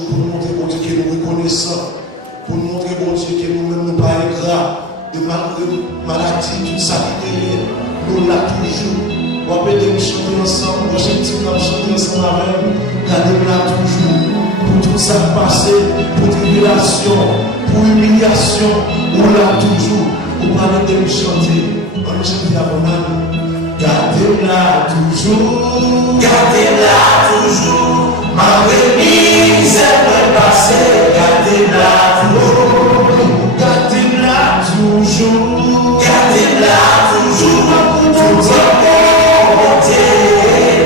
toujours pour nous montrer, bon Dieu, que nous reconnaissons, pour nous montrer, bon Dieu, que nous-mêmes nous pas ingrats, de maladie, tout ça qui est nous là toujours. On va peut-être chanter ensemble, prochaine team, on va chanter ensemble avec, gardez-nous là toujours, pour tout ça passé, pour tribulation, pour humiliation, on là toujours, on va peut-être chanter, on va chanter avant nous. Gardez-la toujours, ma remise est passée, gardez-la toujours, gardez-la toujours, tout en bonté,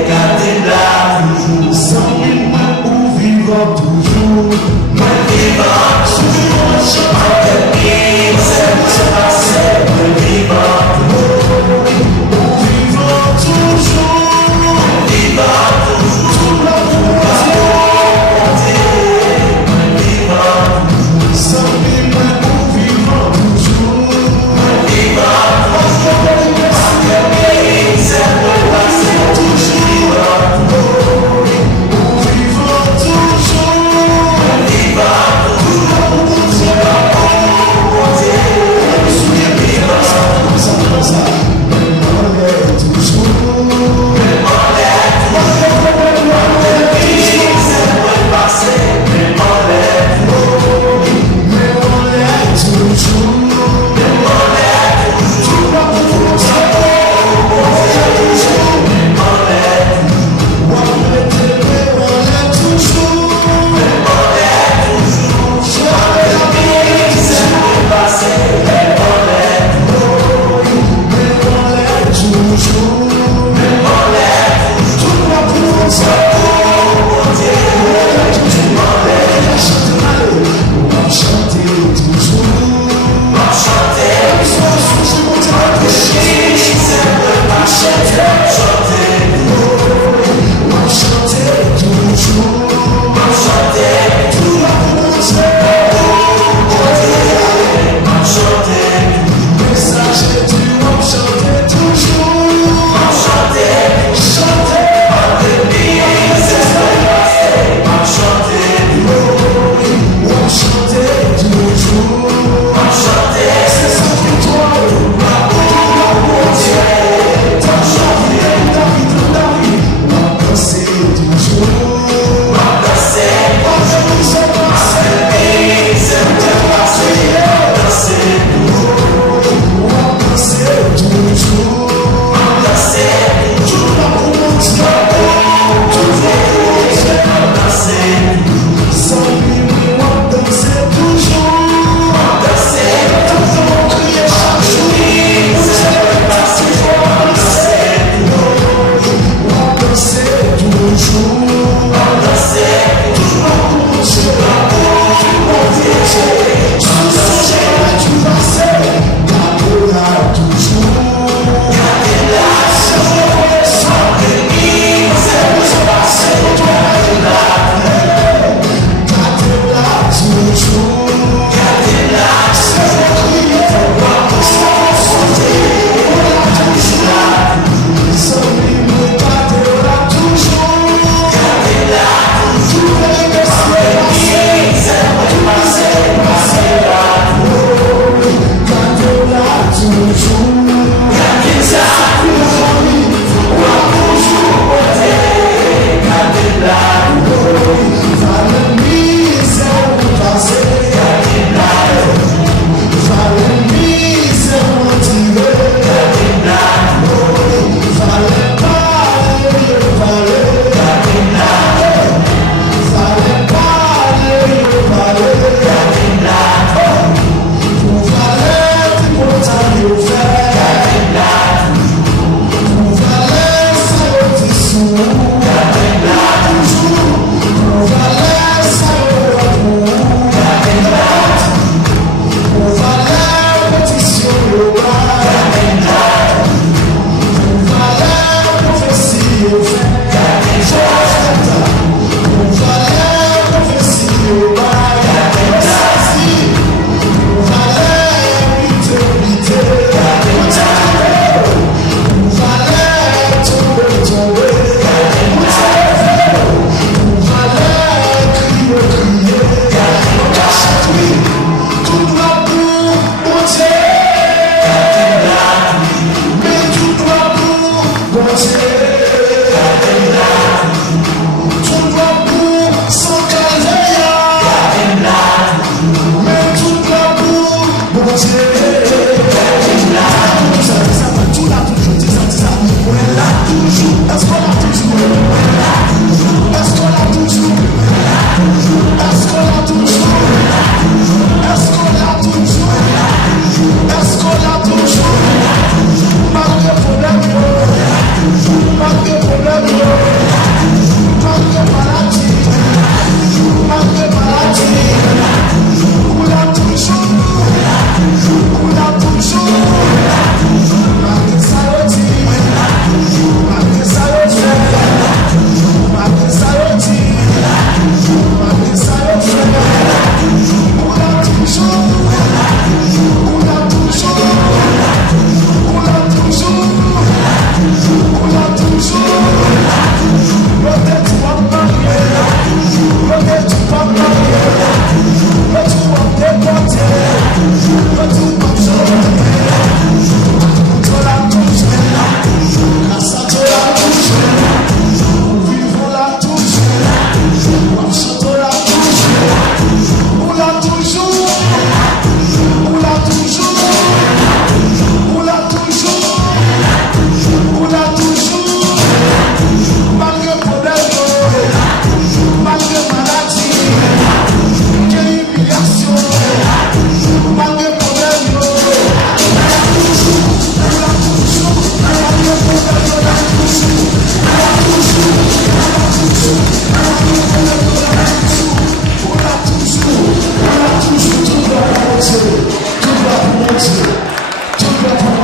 gardez-la toujours, sans mille ou vivant toujours, mais vivant toujours, ma remise est passée, vivant toujours. Toujours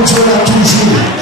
Dieu là toujours.